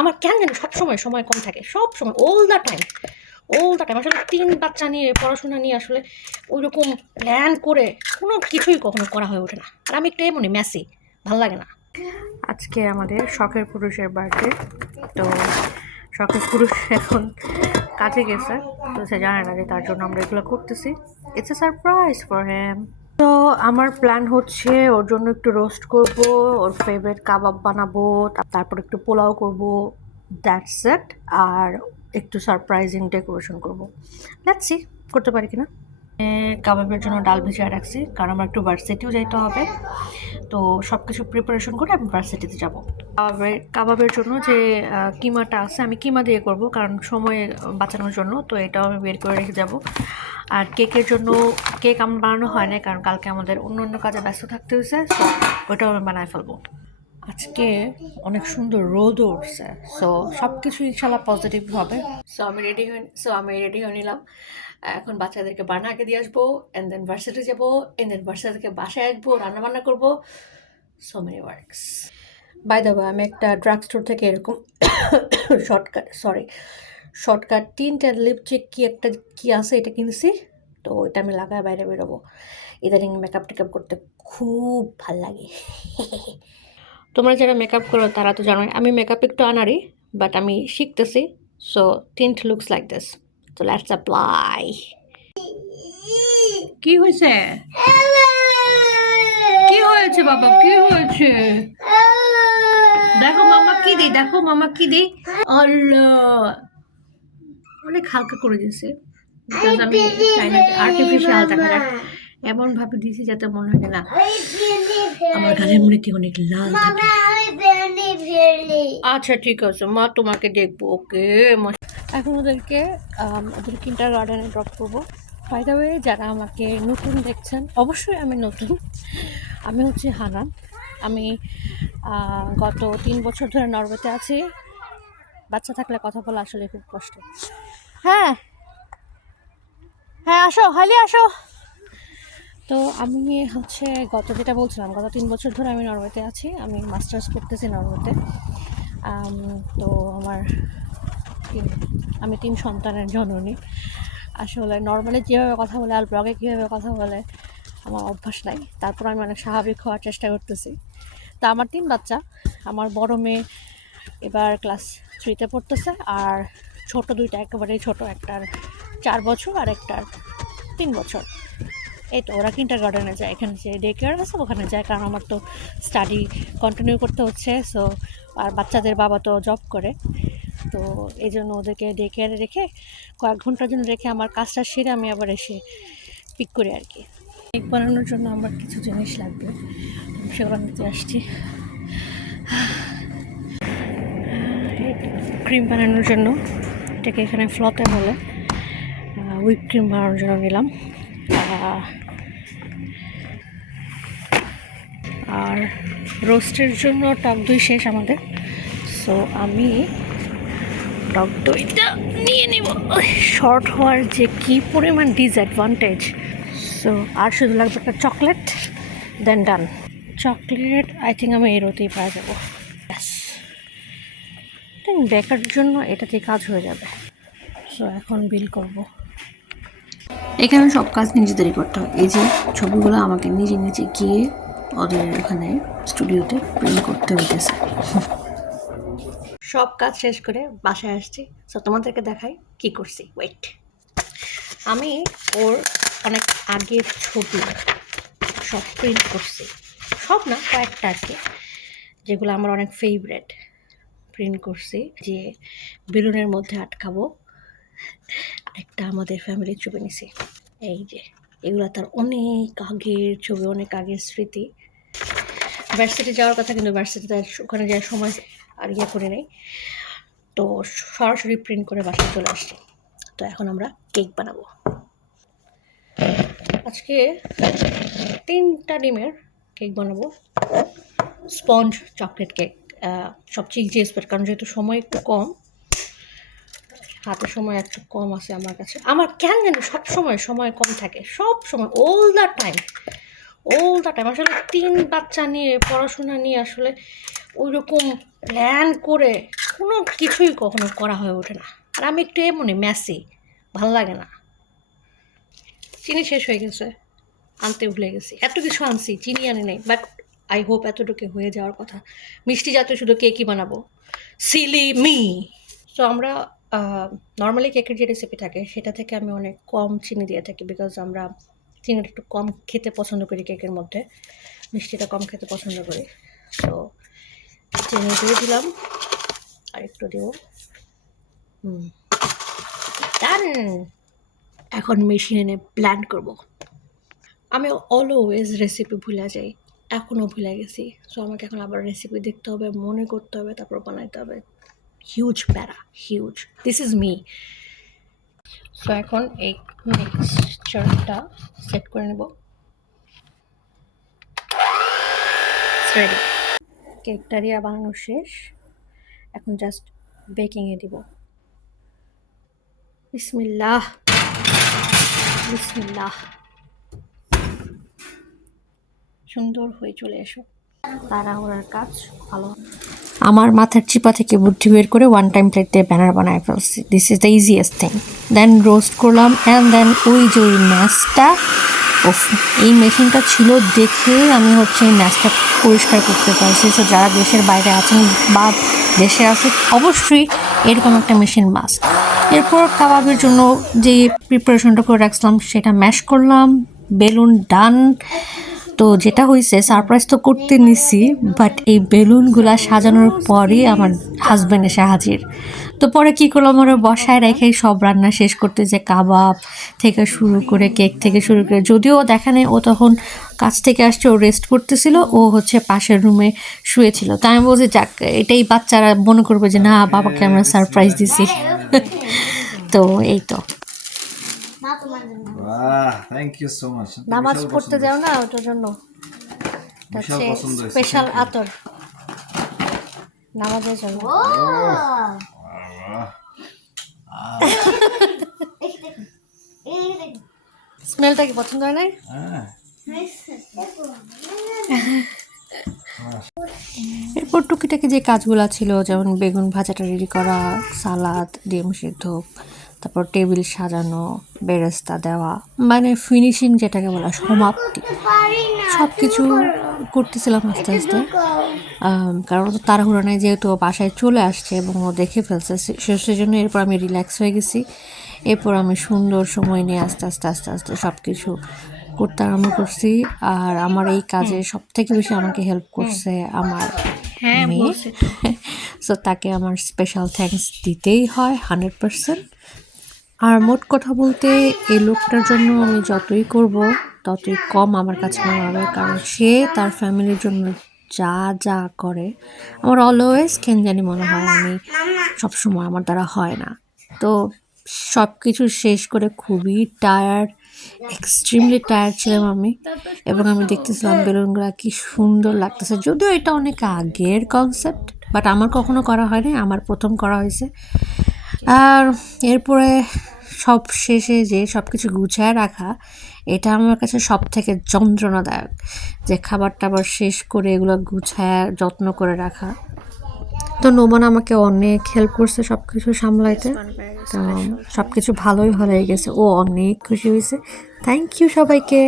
আমার কেন জানি সবসময় সময় কম থাকে, সব সময় অল দ্য টাইম আসলে 3 বাচ্চা নিয়ে পড়াশোনা নিয়ে আসলে ওইরকম প্ল্যান করে কোনো কিছুই কখনো করা হয়ে ওঠে না। আর আমি একটু এমনই মেসি, ভাল লাগে না। আজকে আমাদের শখের পুরুষের বার্থডে। তো শখের পুরুষ এখন কাজে গেছে, তো সে জানে না যে তার জন্য আমরা এগুলো করতেছি। It's a surprise for him. তো আমার প্ল্যান হচ্ছে ওর জন্য একটু রোস্ট করব, ওর ফেভারিট কাবাব বানাবো, তারপর একটু পোলাও করব, দ্যাটস ইট। আর একটু সারপ্রাইজিং ডেকোরেশন করব। লেটস সি করতে পারি কিনা। কাবাবের জন্য ডাল ভিজিয়ে রাখছি, কারণ আমার একটু ভার্সিটিও যেতে হবে। তো সব কিছু প্রিপারেশন করে আমি ভার্সিটিতে যাবো। কাবাবের জন্য যে কিমাটা আছে আমি কিমা দিয়ে করব, কারণ সময় বাঁচানোর জন্য। তো এটাও আমি বের করে রেখে যাব। আর কেকের জন্য কেক আমার বানানো হয় না, কারণ কালকে আমাদের অন্য অন্য কাজে ব্যস্ত থাকতে হয়েছে। সো ওইটাও আমি বানায় ফেলবো। আজকে অনেক সুন্দর রোদও উঠছে, সো সব কিছু ইনশাল্লাহ পজিটিভ হবে। সো আমি রেডি হয়ে নিলাম। এখন বাচ্চাদেরকে বানাকে দিয়ে আসবো, অ্যান্ড দেন ভার্সিটি যাবো, অ্যান্ড দেন ভার্সিটি থেকে বাসায় আসবো, রান্নাবান্না করবো। So many works. By the way, আমি একটা ড্রাগ স্টোর থেকে এরকম শর্টকাট টিন্ট অ্যান্ড লিপস্টিক কি আছে এটা কিনছি। তো এটা আমি লাগায় বাইরে বেরোবো। ইদানিং মেকআপ টেকআপ করতে খুব ভাল লাগে। তোমরা যারা মেকআপ করো তারা তো জানোই আমি মেকআপ একটু আনারি, বাট আমি শিখতেছি। So tint looks like this. So let's apply. কি হয়েছে? কি হয়েছে বাবা, কি হয়েছে? দেখো মামা কি দিই, আল্লাহ অনেক হালকা করে দিয়েছে। আমি চাই না আর্টিফিশিয়াল দেখা যায়, এমন ভাবে দিয়েছি যাতে মনে হয় না আমার গালের মধ্যে অনেক লাল থাকে। আচ্ছা ঠিক আছে মা, তোমাকে দেখবো। ওকে, এখন ওদেরকে কিন্ডার গার্ডেনে ড্রপ করবো। বাই দ্য ওয়ে, যারা আমাকে নতুন দেখছেন, অবশ্যই আমি নতুন। আমি হচ্ছে হানান। আমি গত 3 বছর ধরে নরওয়েতে আছি। বাচ্চা থাকলে কথা বলা আসলে খুব কষ্ট। হ্যাঁ হ্যাঁ, আসো হাইলি আসো। তো আমি হচ্ছে যেটা বলছিলাম, গত 3 বছর ধরে আমি নরওয়েতে আছি। আমি মাস্টার্স করতেছি নরওয়েতে। তো আমি 3 সন্তানের জননী। আসলে নর্মালি যেভাবে কথা বলে আর ব্লগে কীভাবে কথা বলে আমার অভ্যাস নাই। তারপর আমি অনেক স্বাভাবিক হওয়ার চেষ্টা করতেছি। তা আমার 3 বাচ্চা। আমার বড় মেয়ে এবার ক্লাস 3-তে পড়তেছে, আর ছোট দুইটা একেবারেই ছোট, একটার 4 বছর আর একটার 3 বছর। এই তো ওরা কিন্ডার গার্ডেনে যায়, এখানে যে ডে কেয়ার আছে ওখানে যায়, কারণ আমার তো স্টাডি কন্টিনিউ করতে হচ্ছে। সো আর বাচ্চাদের বাবা তো জব করে, তো এই জন্য ওদেরকে ডে কেয়ারে রেখে কয়েক ঘন্টার জন্য রেখে আমার কাজটা সেরে আমি আবার এসে পিক করি আর কি। কেক বানানোর জন্য আমার কিছু জিনিস লাগবে, সেগুলো নিতে আসছি। ক্রিম বানানোর জন্য, এটাকে এখানে ফ্লতে বলে, হুইপ ক্রিম বানানোর জন্য নিলাম। আর রোস্টের জন্য টক দই শেষ আমাদের। সো আমি টক দইটা নিয়ে নিব। শর্ট হওয়ার যে কী পরিমাণ ডিসঅ্যাডভান্টেজ। সো আর শুধু লাগবে একটা chocolate, then done. Chocolate I think আমি এরোতেই পাওয়া যাবো। ব্যাস, বেকার জন্য এটাতেই কাজ হয়ে যাবে। সো এখন বিল করব। এখানে সব কাজ নিজেদেরই করতে হয়। এই যে ছবিগুলো আমাকে নিজে নিজে গিয়ে ওদের ওখানে স্টুডিওতে প্রিন্ট করতে হইতেছে। সব কাজ শেষ করে বাসায় আসছি। সো তোমাদেরকে দেখাই কি করছি। ওয়েট, আমি ওর অনেক আগের ছবি সব প্রিন্ট করছি, সব না কয়েকটা আর কি, যেগুলো আমার অনেক ফেভারেট প্রিন্ট করছি। যে বেলুনের মধ্যে আটকাবো, আরেকটা আমাদের ফ্যামিলির ছবি নিছি। এই যে এগুলো তার অনেক আগের ছবি, অনেক আগের স্মৃতি। ভার্সিটি যাওয়ার কথা, কিন্তু ভার্সিটিতে ওখানে যাওয়ার সময় আর করে নেই। তো সরাসরি প্রিন্ট করে বাসায় চলে আসছি। তো এখন আমরা কেক বানাবো। আজকে 3টা ডিমের কেক বানাবো, স্পঞ্জ চকলেট কেক। সবচেয়ে ইজিয়েস্ট, কারণ যেহেতু সময় একটু কম, হাতে সময় একটু কম আছে আমার কাছে। আমার কেন জানি সময় কম থাকে, সব সময় অল দ্য টাইম আসলে 3 বাচ্চা নিয়ে পড়াশোনা নিয়ে আসলে ওইরকম প্ল্যান করে কোনো কিছুই কখনো করা হয়ে ওঠে না। আর আমি একটু এমনই মেসি, ভালো লাগে না। চিনি শেষ হয়ে গেছে, আনতে ভুলে গেছি। এত কিছু আনছি, চিনি আনি নাই, বাট আই হোপ এতটুকু হয়ে যাওয়ার কথা। মিষ্টি জাতীয় শুধু কেকই বানাবো, সিলি মি। সো আমরা নর্মালি কেকের যে রেসিপি থাকে সেটা থেকে আমি অনেক কম চিনি দিয়ে থাকি, বিকজ আমরা চিনিটা একটু কম খেতে পছন্দ করি কেকের মধ্যে, মিষ্টিটা কম খেতে পছন্দ করি। সো চিনি দিয়ে দিলাম, আর একটু দেবো। ডান। এখন মেশিনে এনে ব্লেন্ড করব। আমি অলওয়েজ রেসিপি ভুলে যাই, এখনও ভুলে গেছি। সো আমাকে এখন আবার রেসিপি দেখতে হবে, মনে করতে হবে, তারপর বানাইতে হবে। হিউজ প্যারা, huge. This is me. So এখন এই মিক্সচারটা সেট করে নেব। রেডি। কেকটা দিয়ে বানানো শেষ, এখন জাস্ট বেকিংয়ে দিব। বিসমিল্লাহ, বিসমিল্লাহ। সুন্দর হয়ে চলে এসো। তাড়াহুড়ার কাজ ভালো। আমার মাথার চিপা থেকে বুদ্ধি বের করে ওয়ান টাইম প্লেট দিয়ে ব্যানার বানায় ফেলছি। This is the easiest thing. Then roast করলাম, অ্যান্ড দেন ওই যে ওই ম্যাশটা, এই মেশিনটা ছিল দেখে আমি হচ্ছে এই ম্যাশটা পরিষ্কার করতে পারছি। সো যারা দেশের বাইরে আছেন বা দেশে আছে, অবশ্যই এরকম একটা মেশিন মাস্ট। এরপর কাবাবের জন্য যে প্রিপারেশনটা করে রাখছিলাম সেটা ম্যাশ করলাম, বেলুন ডান। তো যেটা হয়েছে, সারপ্রাইজ তো করতে নিছি, বাট এই বেলুনগুলা সাজানোর পরই আমার হাজব্যান্ড এসে হাজির। তো পরে কী করলাম, ওরা বসায় রেখেই সব রান্না শেষ করতে, যে কাবাব থেকে শুরু করে কেক থেকে শুরু করে, যদিও দেখা নেই ও তখন কাজ থেকে আসছে, ও রেস্ট করতেছিল, ও হচ্ছে পাশের রুমে শুয়েছিল। তাই আমি বলছি যাক, এটাই বাচ্চারা মনে করবে যে না বাবাকে আমরা সারপ্রাইজ দিছি। তো এই তো থ্যাংক ইউ সো মাচ। নামাজ পড়তে যাও না, ওটার জন্য স্পেশাল আতর নামাজের জন্য। স্মেলটা কি পছন্দ হয় নাই? এরপর টুকিটাকি যে কাজগুলো ছিল, যেমন বেগুন ভাজাটা রেডি করা, সালাদ, ডিম সিদ্ধ, তারপর টেবিল সাজানো, বেরেস্তা দেওয়া, মানে ফিনিশিং যেটাকে বলা, সমাপ্তি, সব কিছু করতেছিলাম আস্তে আস্তে। কারণ তো তাড়াহুড়ো নেই, যেহেতু বাসায় চলে আসছে এবং ও দেখে ফেলছে, সেজন্য এরপর আমি রিল্যাক্স হয়ে গেছি। এরপর আমি সুন্দর সময় নিয়ে আস্তে আস্তে আস্তে আস্তে সব কিছু করতে আরম্ভ করছি। আর আমার এই কাজে সব থেকে বেশি আমাকে হেল্প করছে আমার মেয়ে। সো তাকে আমার স্পেশাল থ্যাঙ্কস দিতেই হয় 100%। আর মোট কথা বলতে, এই লোকটার জন্য আমি যতই করব ততই কম আমার কাছে মনে হবে, কারণ সে তার ফ্যামিলির জন্য যা যা করে, আমার অলওয়েজ কেন জানি মনে হয় আমি সবসময় আমার দ্বারা হয় না। তো সব কিছু শেষ করে খুবই টায়ার্ড, এক্সট্রিমলি টায়ার্ড ছিলাম আমি, এবং আমি দেখতেছিলাম বেলুনগুলো কি সুন্দর লাগতেছে। যদিও এটা অনেক আগের কনসেপ্ট, বাট আমার কখনো করা হয়নি, আমার প্রথম করা হয়েছে। আর এরপরে সব শেষে যে সব কিছু গুছায় রাখা, এটা আমার কাছে সব থেকে যন্ত্রণাদায়ক, যে খাবার টাবার শেষ করে এগুলো গুছায় যত্ন করে রাখা। তো নোমান আমাকে অনেক হেল্প করছে সব কিছু সামলাইতে। তো সব কিছু ভালোই হয়ে গেছে, ও অনেক খুশি হয়েছে। থ্যাংক ইউ সবাইকে।